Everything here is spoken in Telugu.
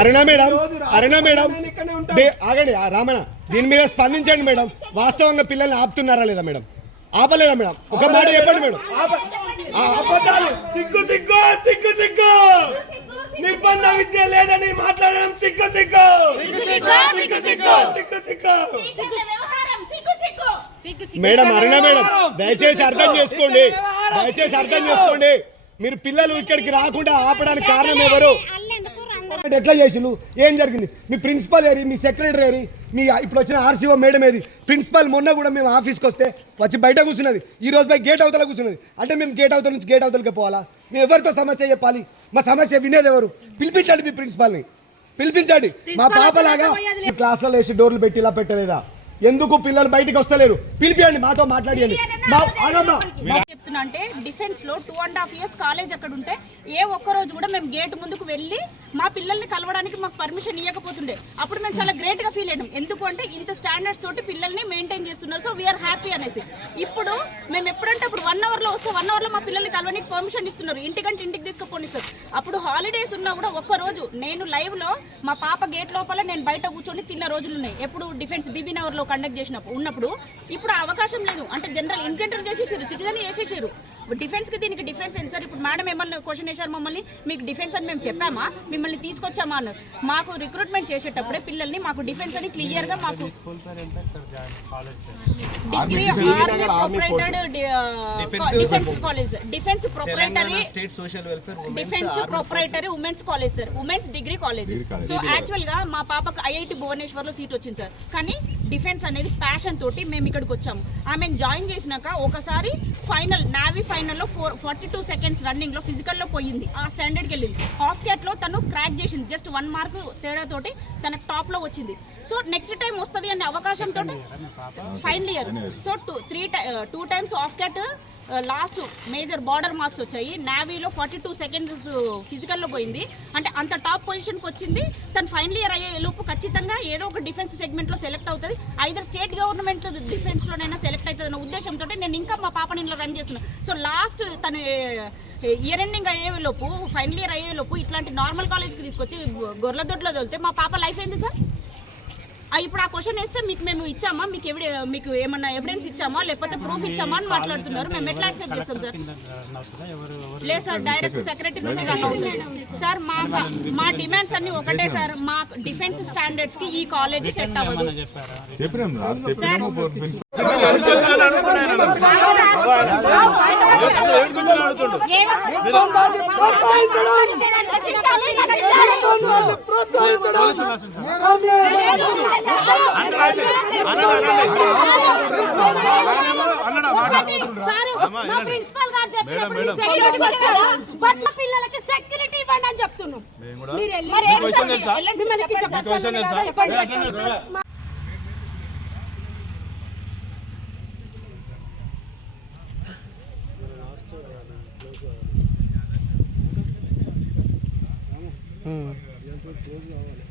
అరుణ మేడం అరుణ మేడం ఆగండి ఆ రామణ దీని మీద స్పందించండి మేడం. వాస్తవంగా పిల్లల్ని ఆపుతున్నారా లేదా మేడం? ఆపలేదా మేడం? ఒక మాట చెప్పండి మేడం. సిగ్గు సిగ్గు సిగ్గు సిగ్గు. నిర్బంధ విద్య లేదని మాట్లాడడం సిగ్గు సిగ్గు. సిగ్గు సిగ్గు సిగ్గు మేడం అరుణ మేడం దయచేసి అర్థం చేసుకోండి. దయచేసి అర్థం చేసుకోండి. మీరు పిల్లలు ఇక్కడికి రాకుండా ఆపడానికి కారణం ఎవరు? ఎట్లా చేసిండు ఏం జరిగింది? మీ ప్రిన్సిపల్ ఏరి మీ సెక్రటరీ ఏరి మీ ఇప్పుడు వచ్చిన ఆర్సీఓ మేడం ఏది ప్రిన్సిపల్ మొన్న కూడా మేము ఆఫీస్కి వస్తే వచ్చి బయట కూర్చున్నది. ఈ రోజు పై గేట్ అవతల కూర్చున్నది. అంటే మేము గేట్ అవతల నుంచి గేట్ అవతలకి పోవాలా? మేము ఎవరితో సమస్య చెప్పాలి? మా సమస్య వినేది ఎవరు? పిలిపించండి మీ ప్రిన్సిపాల్ని. పిలిపించండి. మా పాపలాగా ఈ క్లాస్లలో వేసి డోర్లు పెట్టి ఇలా పెట్టలేదా? ఎందుకు పిల్లలు బయటికి వస్తలేరు? పిలిపియండి మాతో మాట్లాడియండి. మా చెప్తున్నా అంటే డిఫెన్స్లో two and half years college అక్కడ ఉంటే ఏ ఒక్క రోజు కూడా మేము గేట్ ముందుకు వెళ్ళి మా పిల్లల్ని కలవడానికి మాకు పర్మిషన్ ఇవ్వకపోతుండే అప్పుడు మేము చాలా గ్రేట్గా ఫీల్ అయ్యాం ఎందుకు అంటే ఇంత స్టాండర్డ్స్ తోటి పిల్లల్ని మెయింటైన్ చేస్తున్నారు. సో వీఆర్ హ్యాపీ అనేసి. ఇప్పుడు మేము ఎప్పుడంటే అప్పుడు వన్ అవర్లో వస్తే వన్ అవర్లో మా పిల్లల్ని కలవడానికి పర్మిషన్ ఇస్తున్నారు. ఇంటికంటే ఇంటికి తీసుకుపోనిస్తారు. అప్పుడు హాలిడేస్ ఉన్నా కూడా ఒక్క రోజు నేను లైవ్లో మా పాప గేట్ లోపల నేను బయట కూర్చొని తిన్న రోజులు ఉన్నాయి. ఎప్పుడు డిఫెన్స్ బీబీ నగర్లో కండక్ట్ చేసినప్పుడు ఉన్నప్పుడు. ఇప్పుడు అవకాశం లేదు. అంటే జనరల్ ఇన్ జనరల్ చేసేసారు. సిటిజన్ చేసేసారు. డిఫెన్స్ కి దీనికి డిఫెన్స్ ఏంటి సార్? ఇప్పుడు మేడం ఏమన్నా క్వశ్చన్ వేశారు మమ్మల్ని? మీకు డిఫెన్స్ అని మేము చెప్పామా? మిమ్మల్ని తీసుకొచ్చామా అన్నారు. మాకు రిక్రూట్మెంట్ చేసేటప్పుడే పిల్లల్ని మాకు డిఫెన్స్ అని క్లియర్గా మాకు degree army preparatory defence college defence preparatory defence preparatory women's college sir women's degree college so యాక్చువల్గా మా పాపకు ఐఐటి భువనేశ్వర్లో సీట్ వచ్చింది సార్ కానీ డిఫెన్స్ అనేది ప్యాషన్ తోటి మేము ఇక్కడికి వచ్చాము. ఆమె జాయిన్ చేసినాక ఒకసారి ఫైనల్ నావీ ఫైనల్లో ఫోర్ ఫార్టీ టూ సెకండ్స్ రన్నింగ్లో ఫిజికల్లో పోయింది. ఆ స్టాండర్డ్కి వెళ్ళింది. హాఫ్ క్యాట్లో తను క్రాక్ చేసింది. జస్ట్ వన్ మార్క్ తేడా తోటి తన టాప్లో వచ్చింది. సో నెక్స్ట్ టైం వస్తుంది అనే అవకాశంతో final year. So two three two times half cat last major border marks వచ్చాయి. నావీలో ఫార్టీ టూ సెకండ్స్ ఫిజికల్లో పోయింది. అంటే అంత టాప్ పొజిషన్కి వచ్చింది. తను ఫైనల్ ఇయర్ అయ్యే లోపు ఖచ్చితంగా ఏదో ఒక డిఫెన్స్ సెగ్మెంట్లో సెలెక్ట్ అవుతుంది. ఐదర్ స్టేట్ గవర్నమెంట్ డిఫెన్స్లోనైనా సెలెక్ట్ అవుతుంది అన్న ఉద్దేశంతో నేను ఇంకా మా పాపని ఇంట్లో రన్ చేస్తున్నాను సో లాస్ట్ తను ఇయర్ ఎండింగ్ అయ్యే లోపు ఫైనల్ ఇయర్ అయ్యే లోపు ఇట్లాంటి నార్మల్ కాలేజ్కి తీసుకొచ్చి గొర్రెల దొడ్లో తోలితే మా పాప లైఫ్ ఏంది సార్? ఇప్పుడు ఆ క్వశ్చన్ వేస్తే మీకు మేము ఇచ్చామా? మీకు ఎవిడ మీకు ఏమన్నా ఎవిడెన్స్ ఇచ్చామా? లేకపోతే ప్రూఫ్ ఇచ్చామా అని మాట్లాడుతున్నారు. మేము ఎట్లా యాక్సెప్ట్ చేస్తాం సార్ లేదు సార్ డైరెక్ట్ సెక్రటరీ నుంచి రన్ అవుతుంది. సార్ మా మా డిమాండ్స్ అన్ని ఒకటే సార్ మా డిఫెన్స్ స్టాండర్డ్స్కి ఈ కాలేజీ సెట్ అవ్వదు. చెప్పినాం రా చెప్పినాము ప్రిన్సిపల్ గారు చెప్పినప్పుడు సెక్యూరిటీ వచ్చారా బట్ మా పిల్లలకి సెక్యూరిటీ ఇవ్వండి అని చెప్తున్నాం మీరు వెళ్ళి-? మిమ్మల్ని చెప్పండి. Hmm. కావాలి